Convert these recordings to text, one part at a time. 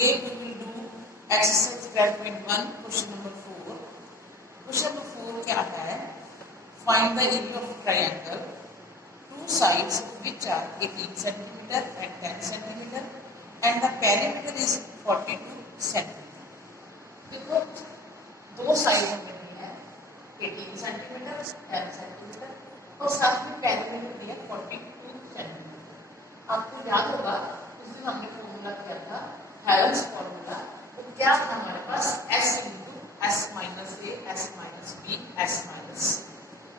Today we will do exercise 12.1 question number 4. Question number 4 क्या है? Find the area of triangle, two sides which are 18 centimeter and 10 centimeter and the perimeter is 42 centimeter. देखो दो side हमें दी है 18 centimetre 10 centimetre और साथ में perimeter दिया 42 सेंटीमीटर। आपको याद होगा उस दिन हमने फॉर्मूला किया था हेल्स फॉर्मूला, तो क्या था हमारे पास s into S minus A S minus B S minus C.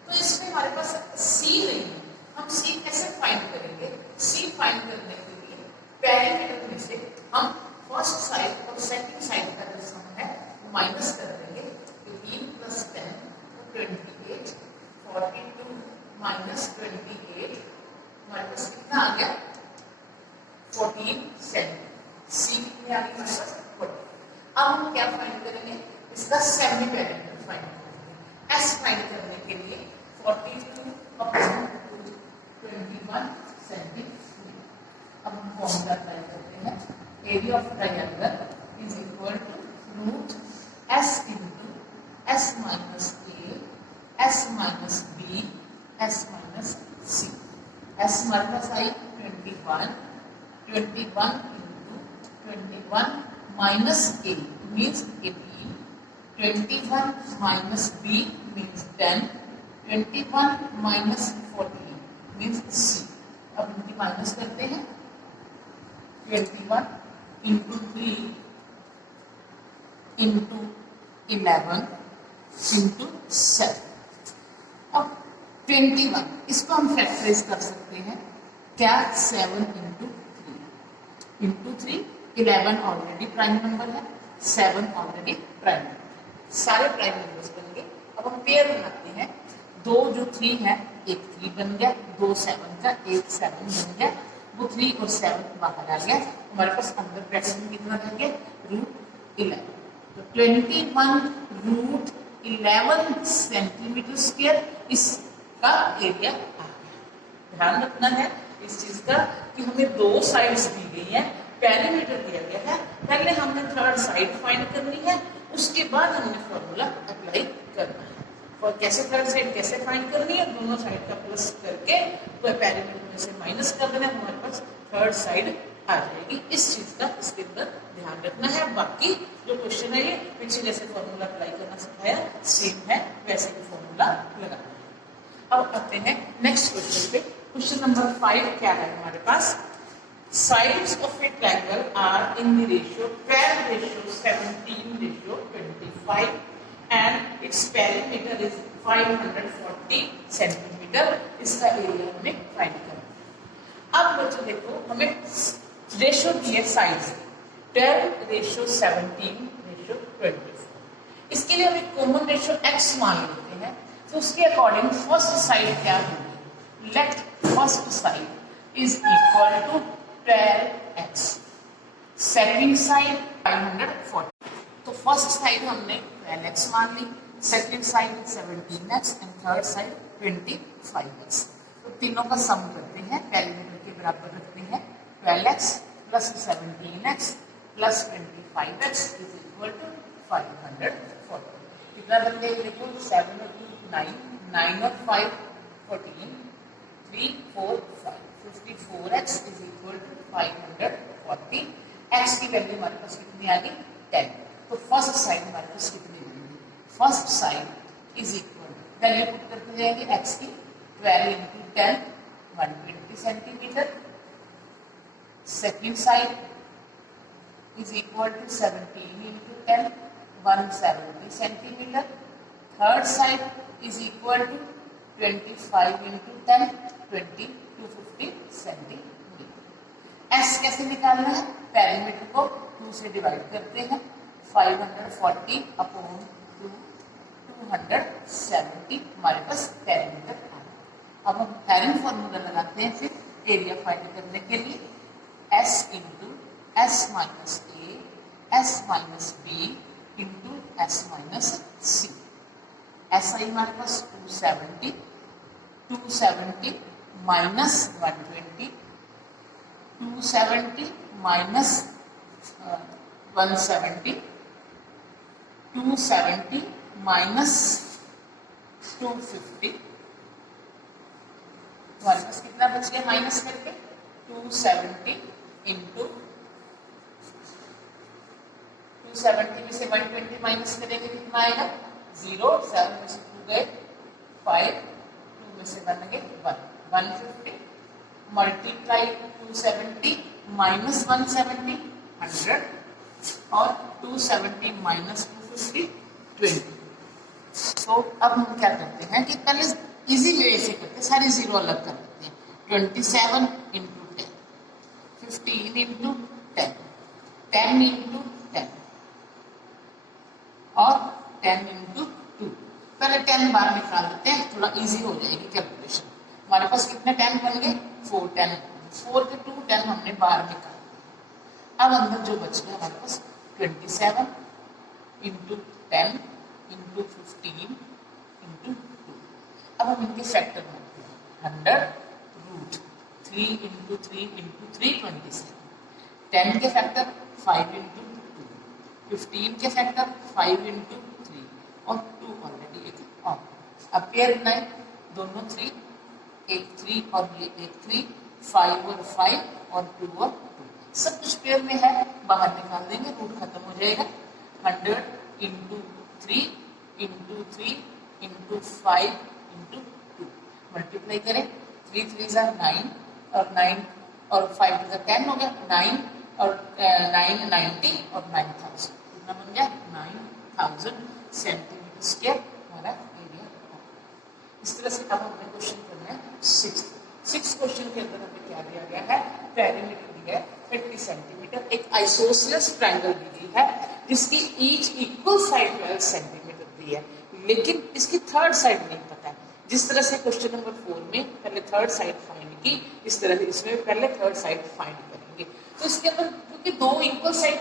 तो इसमें हमारे पास c नहीं है, हम c कैसे फाइंड करेंगे? c फाइंड करने के लिए पेरीमीटर में से हम फर्स्ट साइड और सेकंड साइड का जो सम है वो माइनस कर देंगे। 18 प्लस 10 28 42 माइनस 28 हमारे पास कितना आ गया 14 सेंटीमीटर। सी कितने आ गई हमारे पास 40। अब हम क्या फाइंड करेंगे? इसका सेमी पेरीमीटर फाइंड करेंगे। एस फाइंड करने के लिए 42 अपॉन 21 सेंटीमीटर। अब हम फॉर्मूला अप्लाई करते हैं। Area of triangle is equal to root s into S minus A S minus B S minus c. S हमारे पास आई 21 21 minus a means 18, 21 minus b means 10, 21 minus 14 means c। अब इनकी minus करते हैं। 21 into 3 into 11 into 7। अब 21 इसको हम factorise कर सकते हैं क्या? 7 into 3 11 ऑलरेडी प्राइम नंबर है, 7 ऑलरेडी प्राइम नंबर, सारे प्राइम नंबर्स बन गए। अब हम पेयर बनाते हैं। दो जो 3 है एक 3 बन गया, 2 7 का एक 7 बन गया, वो 3 और 7 बाहर आ गया। हमारे पास अंदर ब्रैकेट में कितना रह गया? रूट 11। तो 21 रूट 11 सेंटीमीटर स्क्वायर इसका एरिया आ गया। ध्यान रखना है इस चीज का कि हमें दो साइड्स दी गई है, पेरीमीटर दिया गया है। पहले हमने थर्ड साइड फाइंड करनी है, उसके बाद हमने फॉर्मूला अप्लाई करना है। और कैसे थर्ड साइड कैसे फाइंड करनी है? दोनों साइड का प्लस करके तो पेरीमीटर में से माइनस कर देना, हमारे पास थर्ड साइड आ जाएगी। इस चीज का इसके अंदर ध्यान रखना है। बाकी जो क्वेश्चन है ये पीछे जैसे फॉर्मूला अप्लाई करना सिखाया सेम है, वैसे ही फॉर्मूला लगाना है। अब आते हैं नेक्स्ट क्वेश्चन पे। क्वेश्चन नंबर 5 क्या है हमारे पास? Sides of a triangle are in the ratio 12:17:25 and its perimeter is 540 centimeter। इसका एरिया हमें फाइंड करना। अब बच्चों देखो हमें रेशियो दिए साइड्स 12:17:24। इसके लिए हम एक कॉमन रेशियो x मान लेते हैं। तो उसके अकॉर्डिंग फर्स्ट साइड क्या होगी? Let first side is equal to 12x, second side 540। तो फर्स्ट साइड हमने 12x मान ली, second side 17x and third side 25x। तो तीनों का सम करते हैं, पेरीमीटर के बराबर रखते हैं। 12x plus 17x plus 25x is equal to 540। कितना बन गया? देखो 7 और 2 9, 9 और 5 14, 3 4 5 54x is equal to 540। x की वैल्यू हमारे पास कितनी आ गई? 10। तो फर्स्ट साइड हमारे पास कितनी बनेगी? First side is equal value put करते जाएंगे x की 12 into 10 120 centimetre. Second side is equal to 17 into 10 170 centimetre. Third side is equal to 25 into 10 250 centimetre. S कैसे निकालना है? पेरीमीटर को 2 से डिवाइड करते हैं। 540 अपॉन 270 हमारे पास पेरीमीटर आ गया। अब हम हेरिंग फॉर्मूला लगाते हैं फिर एरिया फाइंड करने के लिए। S into S minus A S minus b into S minus c. S आई हमारे पास 270 माइनस 120, 270 माइनस 170, 270 माइनस 250, हमारे पास कितना बच गया माइनस करके 270 इंटू 270 में से 120 माइनस करेंगे कितना आएगा 0, 7 में से 2 गए 5, 2 में से 1 गए 1, 150 मल्टीप्लाई 270 माइनस 170 100 और 270 माइनस 250 20। तो अब हम क्या करते हैं कि पहले इजी वे से करते हैं, सारे जीरो अलग कर देते हैं। 27 इंटू 10, 15 इंटू 10, 10 इंटू 10 और 10 इंटू 2। पहले 10 बाहर निकाल देते हैं, थोड़ा इजी हो जाएगी कैलकुलेशन। हमारे पास कितने 10 बन गए 4 10, 4 के 2 10 हमने बाहर निकाल दिया। अब अंदर जो बच गया हमारे पास 27 इंटू 10 इंटू 15 इंटू 2। अब हम इनके फैक्टर मानते हैं 100 रूट 3 इंटू 3 इंटू 3 27, 10 के फैक्टर 5 इंटू 2, 15 के फैक्टर 5 इंटू 3 और 2 ऑलरेडी एक और। अब पेयर बनाए दोनों 3, एक 3 और ये एक 3, 5 और 5 और 2 और 2, सब कुछ पेयर में है, बाहर निकाल देंगे, रूट खत्म हो जाएगा। 100 into 3 into 3 into 5 into 2 multiply करें, 3 3 9 और 9 और 5 टू 10 हो गया, 9 और 9 90 और 9000 कितना बन गया 9000 सेंटीमीटर स्क्वायर हमारा एरिया। इस तरह से अब हमें क्वेश्चन करना है 6 क्वेश्चन के अंदर हमें क्या दिया गया है, पेरीमीटर दिया है 30 सेंटीमीटर, एक आइसोसेलेस ट्रायंगल दी गई है जिसकी ईच इक्वल साइड 12 सेंटीमीटर दी है, लेकिन इसकी थर्ड साइड नहीं पता है। जिस तरह से क्वेश्चन नंबर 4 में पहले थर्ड साइड फाइंड की, इस तरह से इसमें पहले थर्ड साइड फाइंड करेंगे। तो इसके अंदर क्योंकि दो इक्वल साइड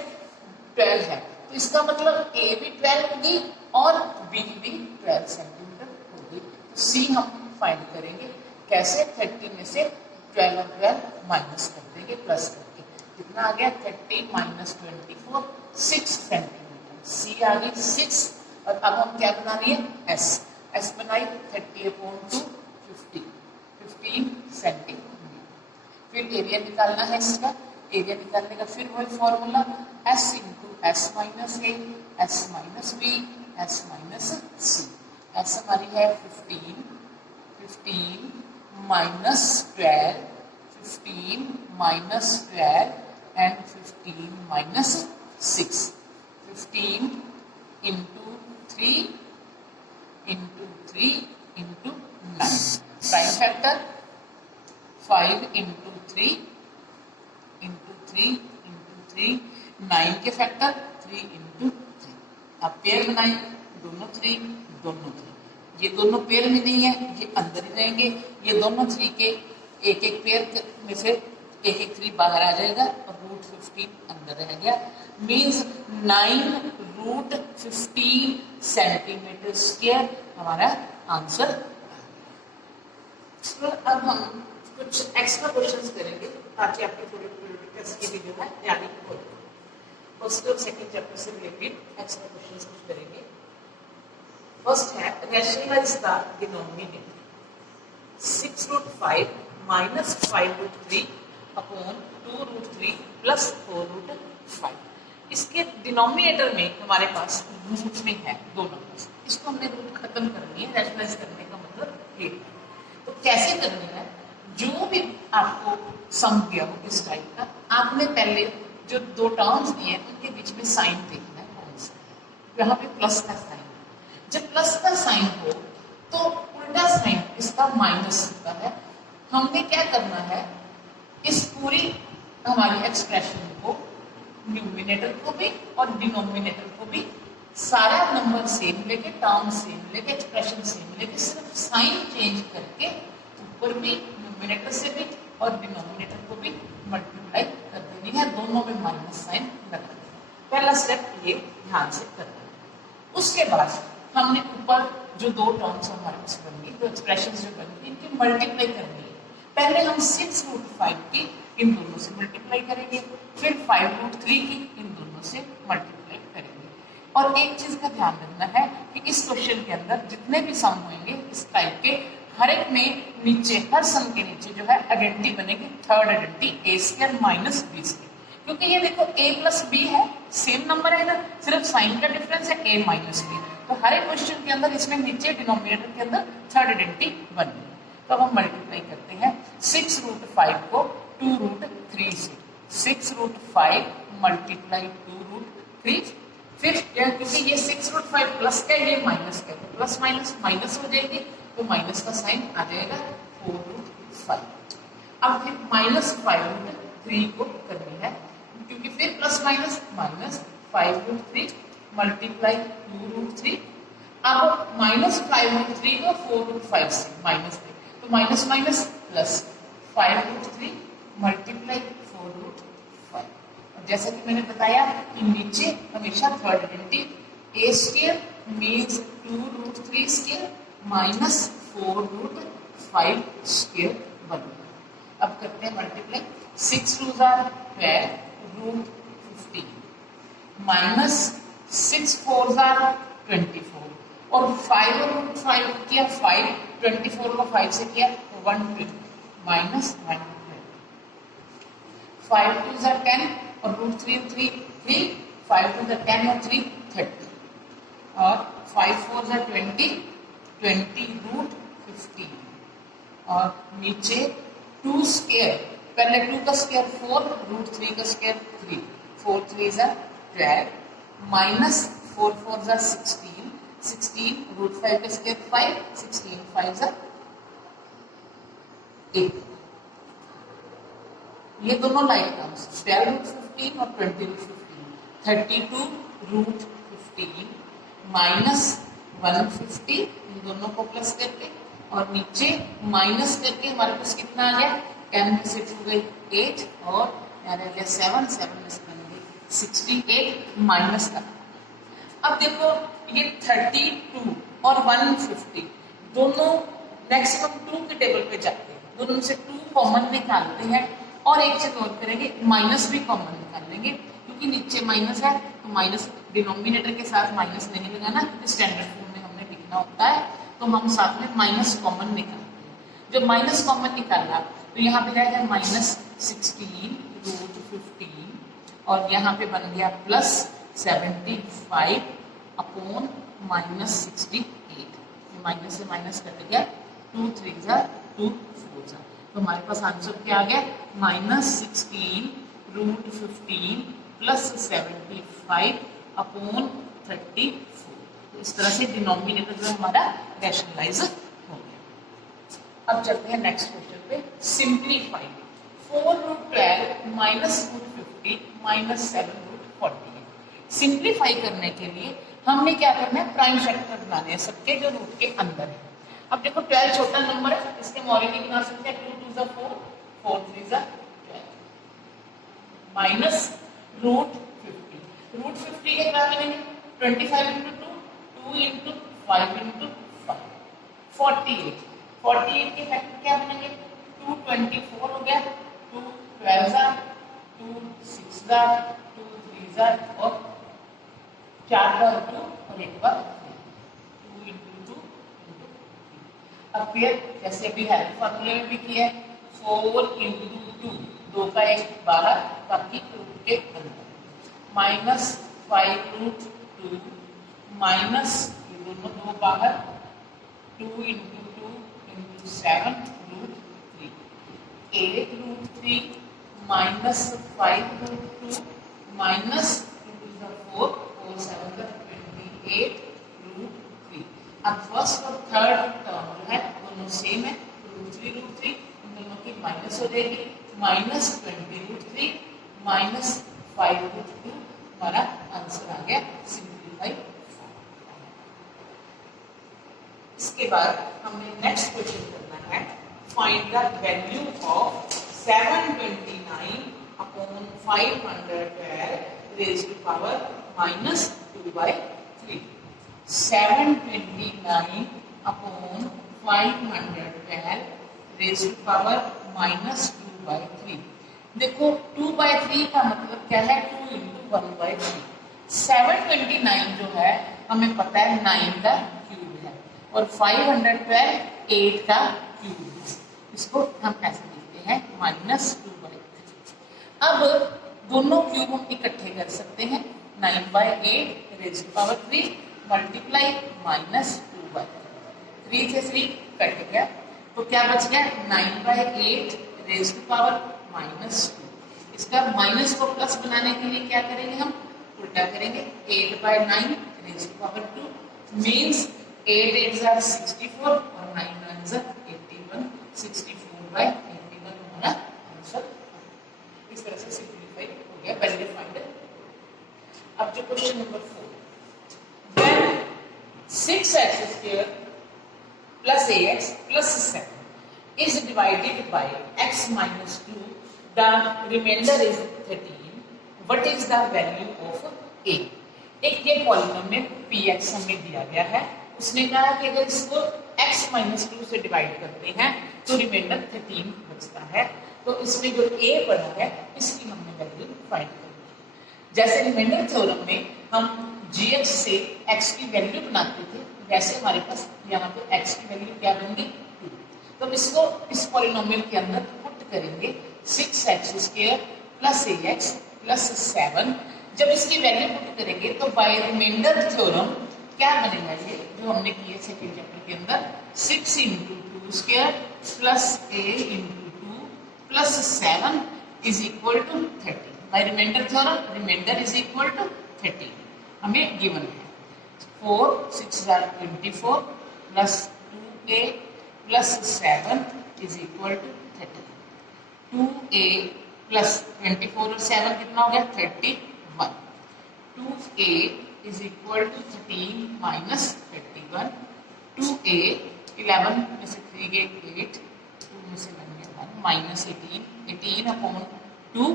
12 है तो इसका मतलब ए भी 12 होगी और बी भी 12 सेंटीमीटर होगी। तो सी हम फाइंड करेंगे कैसे, 30 में से 12 और 12 माइनस कर देंगे, प्लस करके कितना आ गया 30 माइनस 24 6 सेंटीमीटर। सी आ गई 6 और अब हम क्या बना रही है एस बनाई 30/2 15 सेंटीमीटर। फिर एरिया निकालना है इसका, एरिया निकालने का फिर वही formula s into S minus A S minus B S minus c. S हमारी है 15 minus 12 15 minus 12 and 15 minus 6 15 into 3 into 3 into 9 prime factor 5 into 3 into 3 into 3 9 के फैक्टर 3 इंटू 3। अब पेयर बनाए दोनों 3 दोनों 3, ये दोनों पेयर में नहीं है, ये अंदर ही रहेंगे। ये दोनों 3 के एक एक पेयर में से एक एक 3 बाहर आ जाएगा और रूट 15 अंदर रह गया, मीन्स 9 रूट 15 सेंटीमीटर स्क्वायर हमारा आंसर। तो अब हम कुछ एक्स्ट्रा क्वेश्चंस करेंगे ताकि आपके थोड़े टेस्ट की भी जो है तैयारी हो। फर्स्ट और सेकंड चैप्टर से रिलेटेड एक्स्ट्रा क्वेश्चंस कुछ करेंगे। फर्स्ट है rationalise the denominator 6 root 5 minus 5 root 3 upon 2 root 3 plus 4 root 5। इसके डिनोमिनेटर में हमारे पास रूट में है दो नंबर्स, इसको हमने रूट खत्म करनी है, रैशनलाइज करने का मतलब ये है। तो कैसे करनी है, जो भी आपको सम दिया हो इस टाइप का, आपने पहले जो दो टर्म्स दिए हैं उनके बीच में साइन देखना है कौन सा है। यहाँ पे प्लस का साइन, जब प्लस का साइन हो तो उल्टा साइन इसका माइनस होता है। हमने क्या करना है, इस पूरी हमारी एक्सप्रेशन को न्यूमिनेटर को भी और डिनोमिनेटर को भी सारा नंबर सेम लेके, टर्म सेम लेके, एक्सप्रेशन सेम लेके, सिर्फ साइन चेंज करके ऊपर भी न्यूमिनेटर से भी और डिनोमिनेटर को भी मल्टीप्लाई कर देनी है, दोनों में माइनस साइन लगा देना। पहला स्टेप ये ध्यान से करना है। उसके बाद हमने ऊपर जो दो टर्म्स हमारे पास बनेंगी, दो एक्सप्रेशन जो बनेंगी, इनकी मल्टीप्लाई करनी है। पहले हम 6 रूट 5 की इन दोनों से मल्टीप्लाई करेंगे, फिर 5 रूट 3 की इन दोनों दोनों से मल्टीप्लाई करेंगे। और एक चीज का ध्यान रखना है कि इस क्वेश्चन के अंदर जितने भी सम होंगे इस टाइप के, हर एक में नीचे, हर सम के नीचे जो है आइडेंटिटी बनेगी, third identity a² minus b², क्योंकि ये देखो a प्लस b है, सेम नंबर है ना, सिर्फ साइन का डिफरेंस है a माइनस b। तो हर एक क्वेश्चन के अंदर इसमें नीचे डिनोमिनेटर के अंदर थर्ड आइडेंटिटी बनेगी। तो अब हम मल्टीप्लाई करते हैं 6√5 को 2√3 से। 6√5 मल्टीप्लाई 2√3, फिर क्योंकि ये 6√5 प्लस का है, ये माइनस का है, प्लस माइनस माइनस हो जाएगी, तो माइनस का साइन आ जाएगा 4√5। अब फिर -5√3 को करनी है, क्योंकि फिर प्लस माइनस माइनस 5√3 मल्टीप्लाई 2√3। अब -5√3 को 4√5 से माइनस में, तो माइनस माइनस प्लस 5√3 मल्टीप्लाई 4√5। जैसा कि मैंने बताया कि नीचे हमेशा third identity a² means 2√3² minus 4√5² बनेगा। अब करते हैं मल्टीप्लाई। 6×2 = 12√15 माइनस 6×4 = 24 और 5 और √5 किया 5, 24 को 5 से किया 120 माइनस 120, 5×2 = 10 और √3 3 3, 5×2 = 10 और 3 30 और 5×4 = 20 20√15 और नीचे 2², पहले 2 का स्क्वायर 4, √3 का स्क्वायर 3, 4 3 = 12 माइनस 4 4 = 16, 16 √5 का स्क्वायर 5, 16 5 = 8। ये दोनों लाइक टर्म्स 12√15 और 20√15, 32√15 माइनस 150, इन दोनों को प्लस करके और नीचे माइनस करके हमारे पास कितना आ गया, 10 में से 2 गई 8 और यहाँ रह गया 7, 7 में से बन गई 68 माइनस का। अब देखो ये 32 और 150 दोनों मैक्सिमम 2 के टेबल पे जाते हैं, दोनों से 2 कॉमन निकालते हैं और एक चीज और करेंगे, माइनस भी कॉमन निकाल लेंगे, क्योंकि नीचे माइनस है तो माइनस डिनोमिनेटर के साथ माइनस नहीं लगाना, स्टैंडर्ड फॉर्म में हमने लिखना होता है, तो हम साथ में माइनस कॉमन निकालते हैं। जब माइनस कॉमन निकाला तो यहाँ पे जाएगा -16√15 और यहाँ पे बन गया +75 अपॉन -68, माइनस से माइनस कट गया, 2 3 = 2 4 = तो हमारे पास आंसर क्या आ गया, -16√15 +75 अपॉन 34। तो इस तरह से डिनोमिनेटर जो हमारा रैशनलाइज हो गया। अब चलते हैं नेक्स्ट क्वेश्चन पे। सिंप्लीफाई 4√12 -√50 -7√48। सिंप्लीफाई करने के लिए हमने क्या करना है, प्राइम फैक्टर बनाने हैं सबके जो रूट के अंदर है। अब देखो 12 छोटा नंबर है, इसके मॉडल बना सकते हैं, 2 2 = 4, 4 3 = 12 माइनस √50। √50 के क्या बनेंगे, 25 × 2, 2 × 5 × 5, 48। 48 के फैक्टर क्या बनेंगे, 2 24 हो गया, 2 12 2 6 2 3 और 4 बार 2 और 1 बार 2 × 2 × 3। अब फिर जैसे अभी है फॉर्मूले में भी किया है, 4 × 2, 2 का 1 बाहर बाकी रूट के अंदर, -5√2 माइनस ये दोनों 2 बाहर, 2 × 2 × 7√3, 8√3 -5√2 माइनस 2 2 = 4, 4 7 = 28√3। अब फर्स्ट और थर्ड टर्म जो है दोनों सेम है, √3 इन दोनों की माइनस हो जाएगी, -20√3 -5√2 हमारा आंसर आ गया सिंप्लीफाई। इसके बाद हमें नेक्स्ट क्वेश्चन करना है, find the value of 729 upon 512 raised to power -2/3। 729 upon 512 raised to power -2/3। देखो 2/3 का मतलब क्या है, 2 × 1/3। 729 जो है हमें पता है 9 का क्यूब है और 512 8 का क्यूब है। इसको हम ऐसे लिखते हैं -2/3। अब दोनों क्यूब हम इकट्ठे कर सकते हैं। 9/8 रेज़ टू पावर 3 मल्टीप्लाई -2/3। 3 से 3 कट गया तो क्या बच गया 9/8 रेज़ टू पावर -2। इसका माइनस को प्लस बनाने के लिए क्या करेंगे, हम उल्टा करेंगे। 8/9 raise to power 2 means 8 8s are 64 और 9 9s are 81। 64/81 हमारा आंसर। इस तरह से सिंप्लीफाई हो गया पहले फाइंड। अब जो question number 4, when 6x² plus ax plus 7 is divided by x minus 2, the remainder is 13. What is the value of a? एक ये पॉलिनोमियल px हमें दिया गया है। उसने कहा कि अगर इसको x minus 2 से डिवाइड करते हैं तो रिमाइंडर 13 बचता है। तो इसमें जो a पड़ा है इसकी हमने वैल्यू फाइंड करनी है। जैसे रिमाइंडर थ्योरम में हम gx से x की वैल्यू बनाते थे, वैसे हमारे पास यहाँ पे x की वैल्यू क्या बनेगी 2। तो इसको इस पॉलिनोमियल के अंदर पुट करेंगे 6x² plus ax plus 7। जब इसकी वैल्यू पुट करेंगे तो बाय रिमाइंडर थ्योरम क्या बनेगा, ये जो हमने किए सेकंड चैप्टर के अंदर 6 × 2² plus a × 2 plus 7 is equal to 30। By remainder theorem remainder is equal to 30 हमें गिवन है। 4 6 are 24 plus 2a plus 7 is equal to 30। 2a plus 24 और 7 कितना हो गया 31। 2a is equal to 13 minus 31। 2a 11 में से 3 गए 8, 2 में से बन गया 1 minus 18। 18/2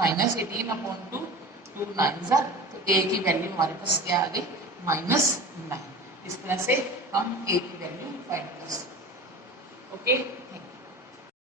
minus 18/2 2 9s are, तो a की वैल्यू हमारे पास क्या आ गई -9। इस तरह से हम a की वैल्यू फाइंड कर सकते हैं। ओके।